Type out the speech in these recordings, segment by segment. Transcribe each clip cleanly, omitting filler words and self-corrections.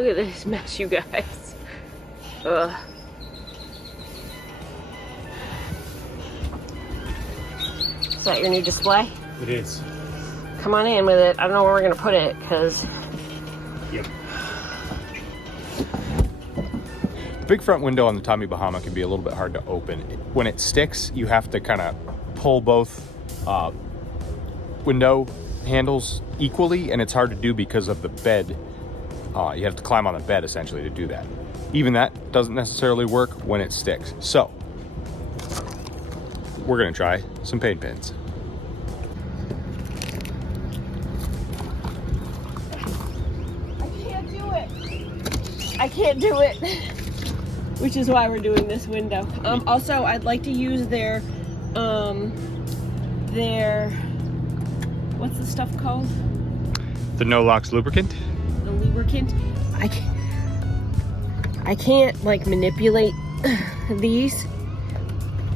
Look at this mess, you guys. Ugh. Is that your new display? It is. Come on in with it. I don't know where we're gonna put it, because... Yep. The big front window on the Tommy Bahama can be a little bit hard to open. When it sticks, you have to kind of pull both window handles equally, and it's hard to do because of the bed. You have to climb on the bed essentially to do that. Even that doesn't necessarily work when it sticks. So we're gonna try some Pane pins. I can't do it, which is why we're doing this window. Also, I'd like to use their, what's the stuff called? The NoLox lubricant? The lubricant. I can't like manipulate these,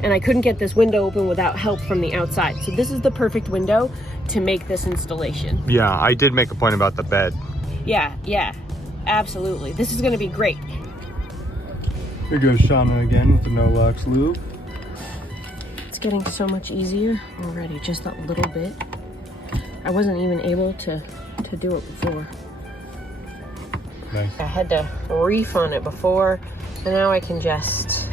and I couldn't get this window open without help from the outside. So this is the perfect window to make this installation. Yeah, I did make a point about the bed. Yeah, absolutely. This is gonna be great. Here goes Shanna again with the NoLox lube. It's getting so much easier already, just that little bit. I wasn't even able to do it before. Nice. I had to reef on it before, and now I can just...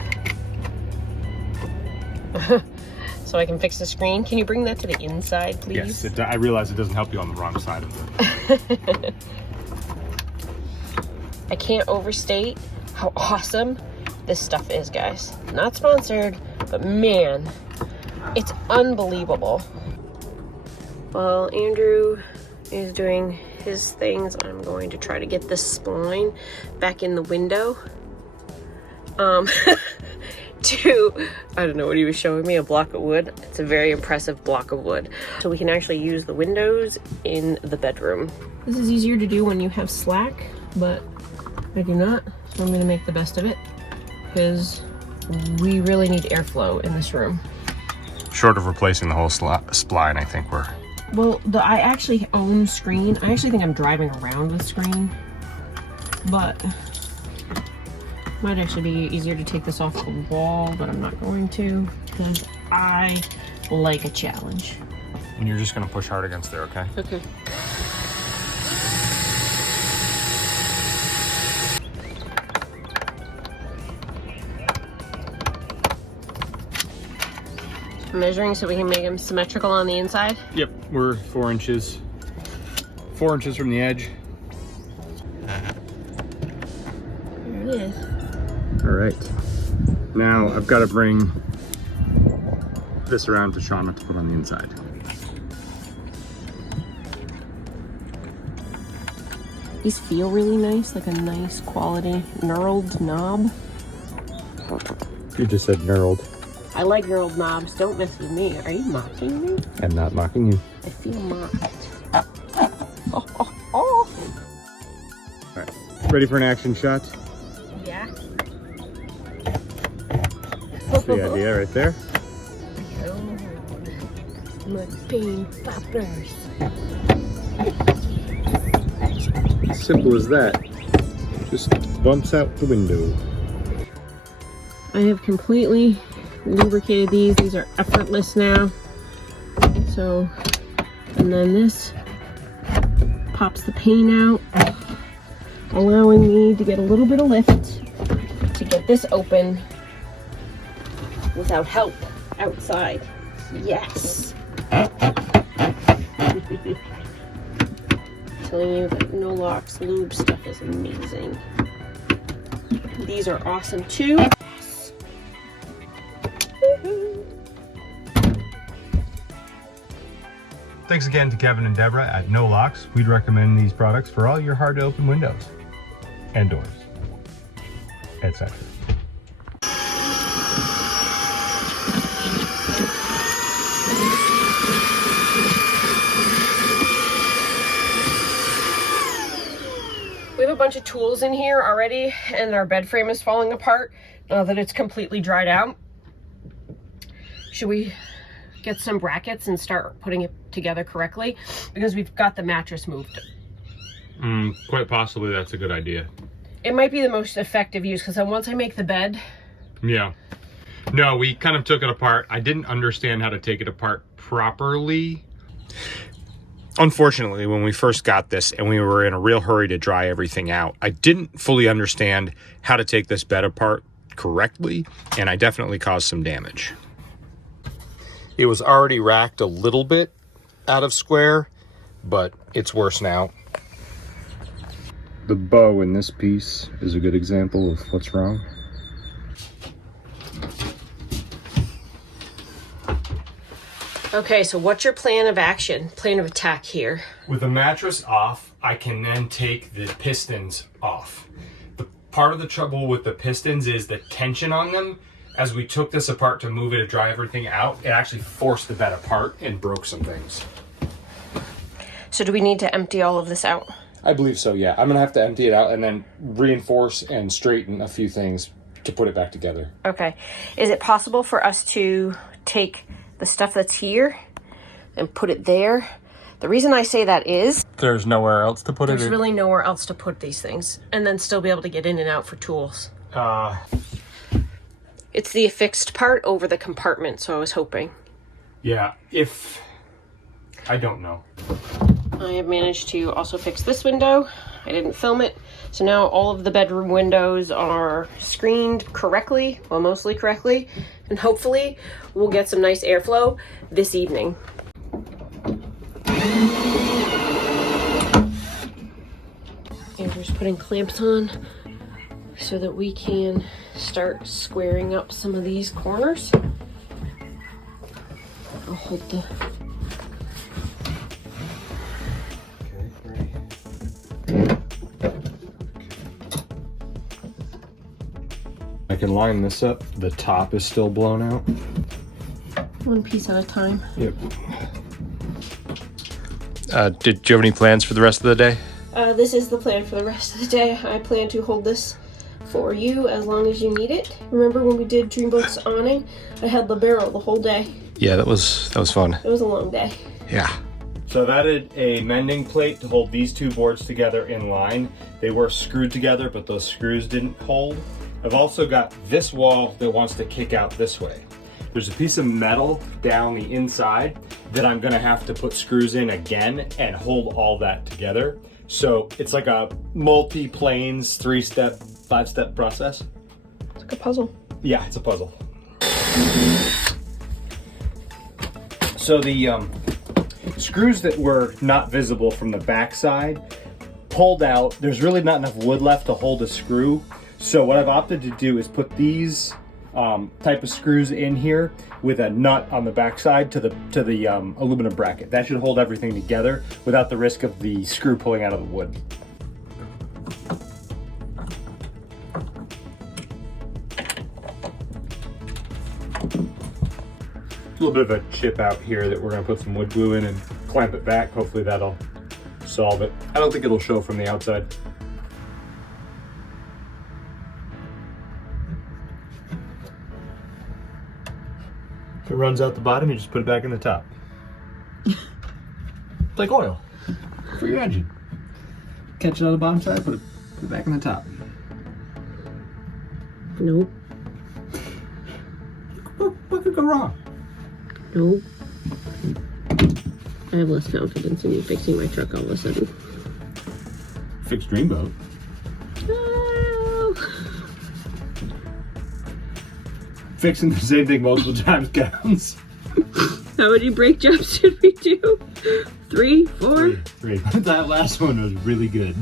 So I can fix the screen. Can you bring that to the inside, please? Yes, I realize it doesn't help you on the wrong side of the... I can't overstate how awesome this stuff is, guys. Not sponsored, but man, it's unbelievable. While Andrew is doing his things, I'm going to try to get this spline back in the window. I don't know what he was showing me, a block of wood. It's a very impressive block of wood. So we can actually use the windows in the bedroom. This is easier to do when you have slack, but I do not. So I'm gonna make the best of it because we really need airflow in this room. Short of replacing the whole spline, I think we're... Well, I actually own screen. I actually think I'm driving around with screen, but might actually be easier to take this off the wall, but I'm not going to because I like a challenge. And you're just gonna push hard against there, okay? Okay. Measuring so we can make them symmetrical on the inside? Yep, we're 4 inches. 4 inches from the edge. There it is. All right. Now I've got to bring this around to Shanna to put on the inside. These feel really nice, like a nice quality knurled knob. You just said knurled. I like knurled knobs. Don't mess with me. Are you mocking me? I'm not mocking you. I feel mocked. Oh. All right. Ready for an action shot? Yeah. That's the idea right there. My Pane poppers. Simple as that. Just bumps out the window. I have completely lubricated these. These are effortless now. So, and then this pops the pane out, allowing me to get a little bit of lift to get this open without help outside. Yes. Telling you that NoLox lube stuff is amazing. These are awesome too. Thanks again to Kevin and Deborah at NoLox. We'd recommend these products for all your hard to open windows and doors, etc. We have a bunch of tools in here already, and our bed frame is falling apart now that it's completely dried out. Should we get some brackets and start putting it together correctly? Because we've got the mattress moved Quite possibly that's a good idea. It might be the most effective use because then once I make the bed. Yeah. No, we kind of took it apart. I didn't understand how to take it apart properly. Unfortunately, when we first got this and we were in a real hurry to dry everything out, I didn't fully understand how to take this bed apart correctly, and I definitely caused some damage. It was already racked a little bit out of square, but it's worse now. The bow in this piece is a good example of what's wrong. Okay, so what's your plan of action, plan of attack here? With the mattress off, I can then take the pistons off. The part of the trouble with the pistons is the tension on them. As we took this apart to move it to dry everything out, it actually forced the bed apart and broke some things. So do we need to empty all of this out? I believe so, yeah. I'm gonna have to empty it out and then reinforce and straighten a few things to put it back together. Okay. Is it possible for us to take the stuff that's here and put it there? The reason I say that is there's nowhere else to put it. There's really nowhere else to put these things and then still be able to get in and out for tools. It's the affixed part over the compartment, so I was hoping. Yeah, I don't know. I have managed to also fix this window. I didn't film it. So now all of the bedroom windows are screened correctly, well, mostly correctly, and hopefully we'll get some nice airflow this evening. Andrew's putting clamps on so that we can start squaring up some of these corners. I'll hold the... I can line this up. The top is still blown out. One piece at a time. Yep. Did you have any plans for the rest of the day? This is the plan for the rest of the day. I plan to hold this for you as long as you need it. Remember when we did Dreamboat's awning? I had the barrel the whole day. Yeah, that was fun. It was a long day. Yeah. So I've added a mending plate to hold these two boards together in line. They were screwed together, but those screws didn't hold. I've also got this wall that wants to kick out this way. There's a piece of metal down the inside that I'm gonna have to put screws in again and hold all that together. So it's like a multi-planes, 3-step, 5-step process. It's like a puzzle. Yeah, it's a puzzle. So the screws that were not visible from the back side pulled out. There's really not enough wood left to hold a screw. So what I've opted to do is put these type of screws in here with a nut on the back side to the aluminum bracket. That should hold everything together without the risk of the screw pulling out of the wood. A little bit of a chip out here that we're gonna put some wood glue in and clamp it back. Hopefully that'll solve it. I don't think it'll show from the outside. If it runs out the bottom, you just put it back in the top. It's like oil for your engine. Catch it on the bottom side, put it back in the top. Nope. What could go wrong? Nope. I have less confidence in you fixing my truck all of a sudden. Fix Dreamboat. Oh. Fixing the same thing multiple times counts. How many brake jobs did we do? 3, 4? 3. That last one was really good.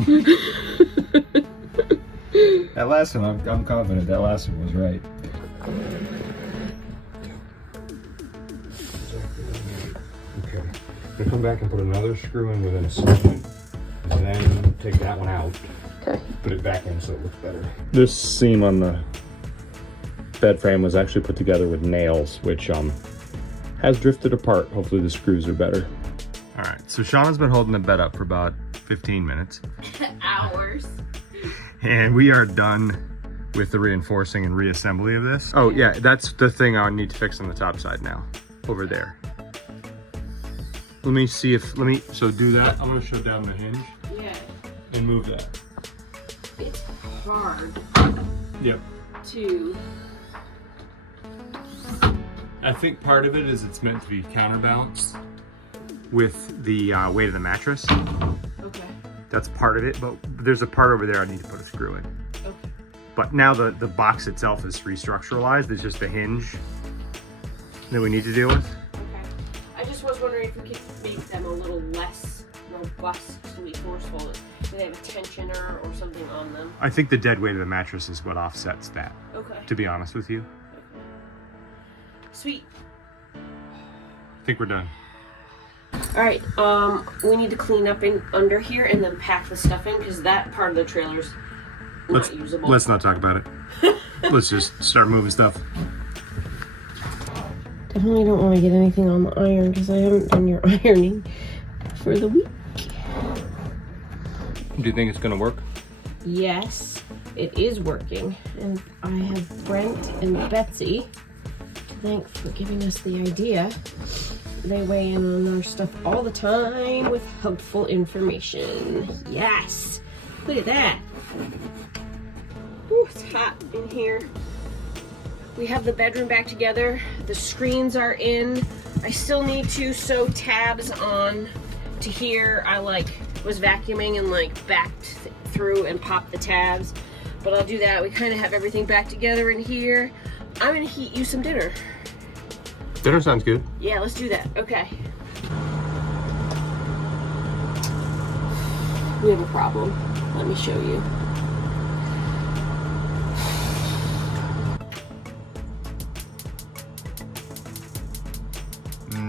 That last one, I'm confident that last one was right. Okay. I'm gonna come back and put another screw in within a second, and then take that one out. Okay. Put it back in so it looks better. This seam on the bed frame was actually put together with nails, which has drifted apart. Hopefully the screws are better. All right, so Shanna's been holding the bed up for about 15 minutes. Hours. And we are done with the reinforcing and reassembly of this. Oh yeah, that's the thing I need to fix on the top side now, over there. So do that. I'm gonna shut down the hinge. Yeah. and move that. It's hard Yep. to... I think part of it is it's meant to be counterbalanced with the weight of the mattress. Okay. That's part of it, but there's a part over there I need to put a screw in. Okay. But now the box itself is restructuralized. It's just a hinge that we need to deal with. Okay. I just was wondering if we could make them a little less robustly forceful. Do they have a tensioner or something on them? I think the dead weight of the mattress is what offsets that, Okay. to be honest with you. Sweet. I think we're done. All right, we need to clean up in under here and then pack the stuff in because that part of the trailer's not usable. Let's not talk about it. Let's just start moving stuff. Definitely don't want to get anything on the iron because I haven't done your ironing for the week. Do you think it's gonna work? Yes, it is working. And I have Brent and Betsy to thank for giving us the idea. They weigh in on our stuff all the time with helpful information. Yes! Look at that. Ooh, it's hot in here. We have the bedroom back together. The screens are in. I still need to sew tabs on to here. I was vacuuming and backed through and popped the tabs. But I'll do that. We kind of have everything back together in here. I'm gonna heat you some dinner. Dinner sounds good. Yeah, let's do that. Okay. We have a problem. Let me show you.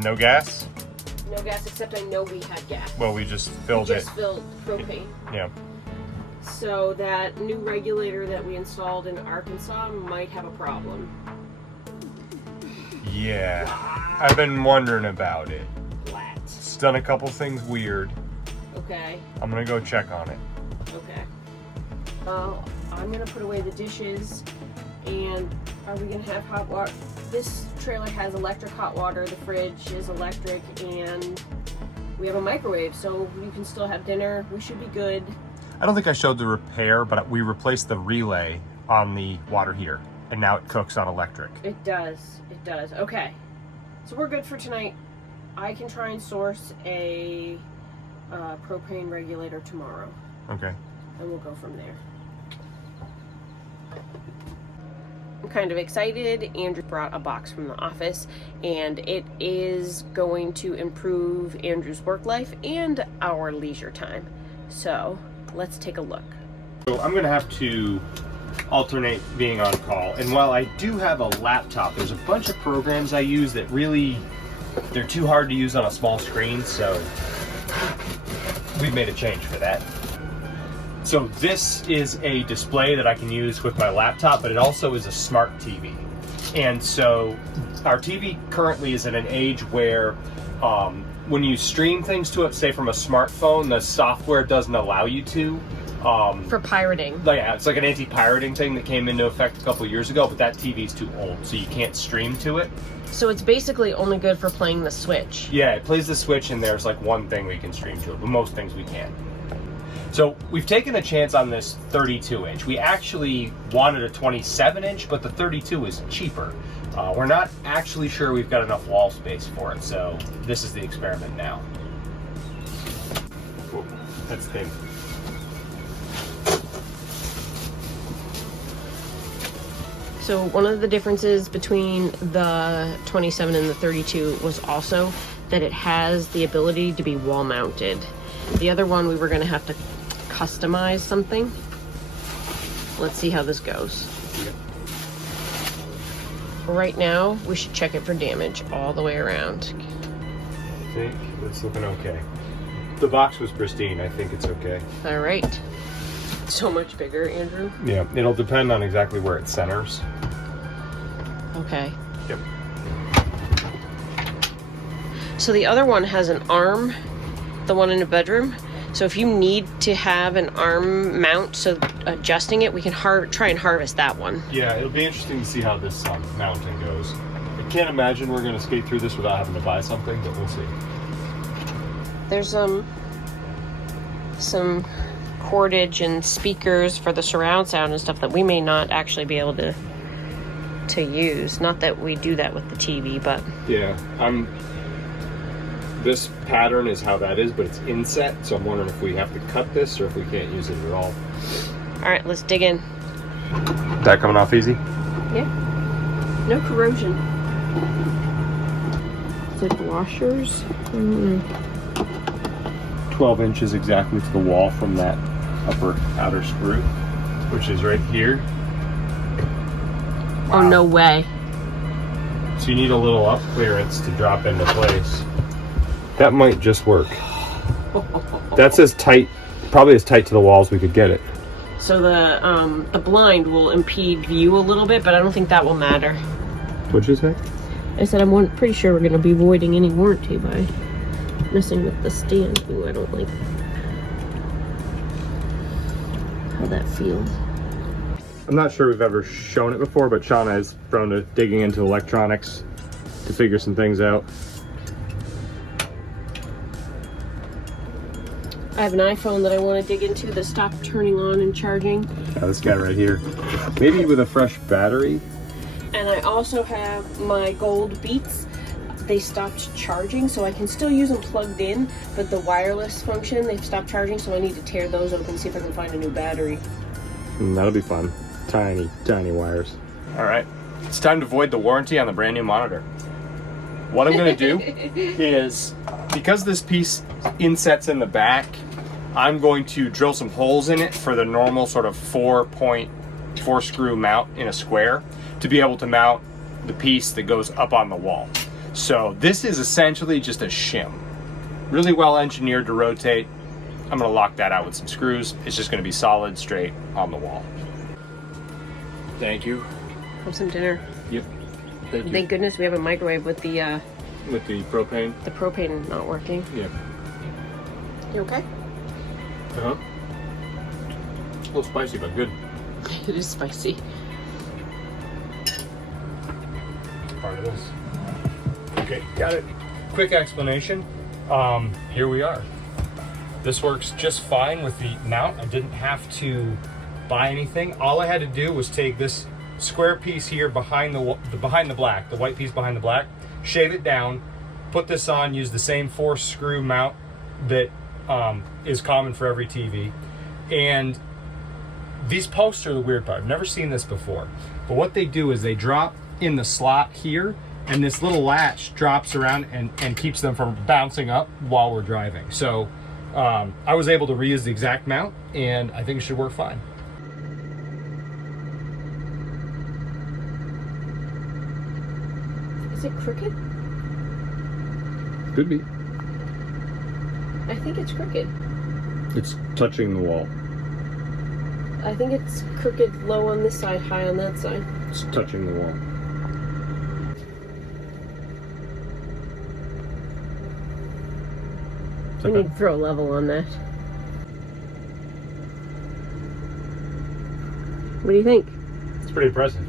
No gas? No gas, except I know we had gas. Well, we just filled We just filled propane. Yeah. So that new regulator that we installed in Arkansas might have a problem. Yeah. I've been wondering about it. Flat. It's done a couple things weird. Okay. I'm gonna go check on it. Okay. I'm gonna put away the dishes, and are we gonna have hot water? This trailer has electric hot water, the fridge is electric, and we have a microwave, so you can still have dinner. We should be good. I don't think I showed the repair, but we replaced the relay on the water heater, and now it cooks on electric. It does. It does. Okay. So we're good for tonight. I can try and source a propane regulator tomorrow. Okay. And we'll go from there. I'm kind of excited. Andrew brought a box from the office, and it is going to improve Andrew's work life and our leisure time. So let's take a look. So I'm gonna have to alternate being on call, and while I do have a laptop, there's a bunch of programs I use that really, they're too hard to use on a small screen, so we've made a change for that. So this is a display that I can use with my laptop, but it also is a smart TV. And so our TV currently is at an age where when you stream things to it, say from a smartphone, the software doesn't allow you to. For pirating. Yeah, it's like an anti-pirating thing that came into effect a couple years ago, but that TV's too old, so you can't stream to it. So it's basically only good for playing the Switch. Yeah, it plays the Switch, and there's like one thing we can stream to it, but most things we can't. So we've taken a chance on this 32-inch. We actually wanted a 27-inch, but the 32 is cheaper. We're not actually sure we've got enough wall space for it, so this is the experiment now. Whoa, that's thin. So one of the differences between the 27 and the 32 was also that it has the ability to be wall mounted. The other one we were going to have to customize something. Let's see how this goes. Yeah. Right now, we should check it for damage all the way around. I think it's looking okay. The box was pristine. I think it's okay. All right. So much bigger, Andrew. Yeah, it'll depend on exactly where it centers. Okay. Yep. So the other one has an arm, the one in the bedroom. So if you need to have an arm mount, so adjusting it, we can try and harvest that one. Yeah, it'll be interesting to see how this mounting goes. I can't imagine we're going to skate through this without having to buy something, but we'll see. There's some cordage and speakers for the surround sound and stuff that we may not actually be able to use. Not that we do that with the TV, but yeah, this pattern is how that is, but it's inset, so I'm wondering if we have to cut this or if we can't use it at all. All right, let's dig in. That coming off easy? Yeah, no corrosion. Is it washers? 12 inches exactly to the wall from that upper outer screw, which is right here. Wow. Oh, no way. So you need a little up clearance to drop into place. That might just work. That's as tight, probably as tight to the wall as we could get it. So the blind will impede view a little bit, but I don't think that will matter. What'd you say? I said I'm pretty sure we're going to be voiding any warranty by messing with the stand. Ooh, I don't like how that feels. I'm not sure we've ever shown it before, but Shanna is prone to digging into electronics to figure some things out. I have an iPhone that I want to dig into that stopped turning on and charging. Yeah, this guy right here. Maybe with a fresh battery. And I also have my gold Beats. They stopped charging, so I can still use them plugged in, but the wireless function, they've stopped charging, so I need to tear those open and see if I can find a new battery. That'll be fun. Tiny, tiny wires. All right, it's time to void the warranty on the brand new monitor. What I'm gonna do is, because this piece insets in the back, I'm going to drill some holes in it for the normal sort of 4.4 screw mount in a square to be able to mount the piece that goes up on the wall. So this is essentially just a shim. Really well engineered to rotate. I'm gonna lock that out with some screws. It's just gonna be solid, straight on the wall. Thank you. Have some dinner. Yep. Thank you. Thank goodness we have a microwave with the propane. The propane not working. Yeah. You okay? Uh-huh. It's a little spicy, but good. It is spicy. Part of this. Okay, got it. Quick explanation. Here we are. This works just fine with the mount. I didn't have to buy anything. All I had to do was take this square piece here behind the black, the white piece behind the black, shave it down, put this on, use the same 4 screw mount that is common for every TV. And these posts are the weird part. I've never seen this before. But what they do is they drop in the slot here, and this little latch drops around and keeps them from bouncing up while we're driving. So I was able to reuse the exact mount, and I think it should work fine. Is it crooked? Could be. I think it's crooked. It's touching the wall. I think it's crooked low on this side, high on that side. It's touching the wall. We need to throw a level on that. What do you think? It's pretty impressive.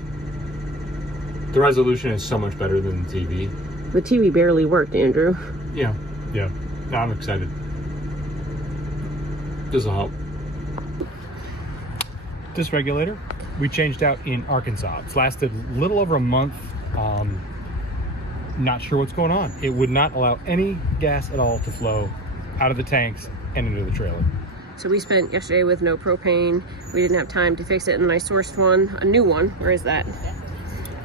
The resolution is so much better than the TV. The TV barely worked, Andrew. Yeah. No, I'm excited. This will help. This regulator we changed out in Arkansas. It's lasted a little over a month. Not sure what's going on. It would not allow any gas at all to flow out of the tanks and into the trailer. So we spent yesterday with no propane. We didn't have time to fix it, and I sourced one, a new one. Where is that?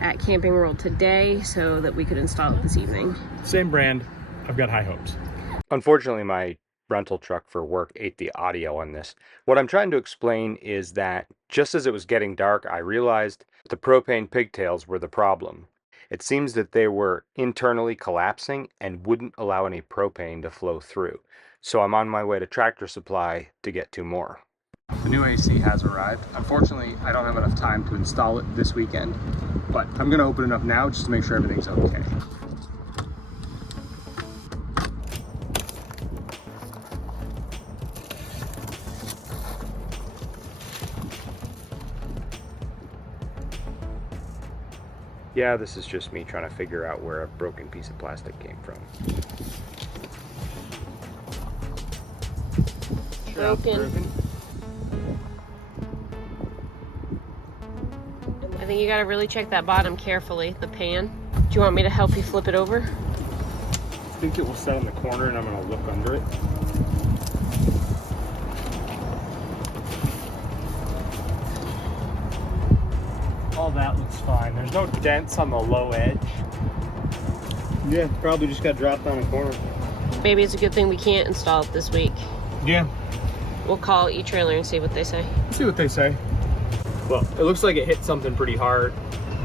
At Camping World today, so that we could install it this evening. Same brand. I've got high hopes. Unfortunately, my rental truck for work ate the audio on this. What I'm trying to explain is that just as it was getting dark, I realized the propane pigtails were the problem. It seems that they were internally collapsing and wouldn't allow any propane to flow through. So I'm on my way to Tractor Supply to get 2 more. The new AC has arrived. Unfortunately, I don't have enough time to install it this weekend, but I'm going to open it up now just to make sure everything's okay. Yeah, this is just me trying to figure out where a broken piece of plastic came from. Broken. think you gotta really check that bottom carefully, the pan. Do you want me to help you flip it over? I think it will set in the corner and I'm gonna look under it. All that looks fine. There's no dents on the low edge. Yeah, probably just got dropped on a corner. Maybe it's a good thing we can't install it this week. Yeah. We'll call e-trailer and see what they say. See what they say. Well, it looks like it hit something pretty hard,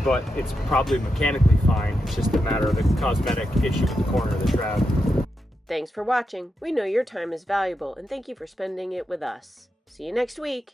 but it's probably mechanically fine. It's just a matter of a cosmetic issue with the corner of the shroud. Thanks for watching. We know your time is valuable, and thank you for spending it with us. See you next week.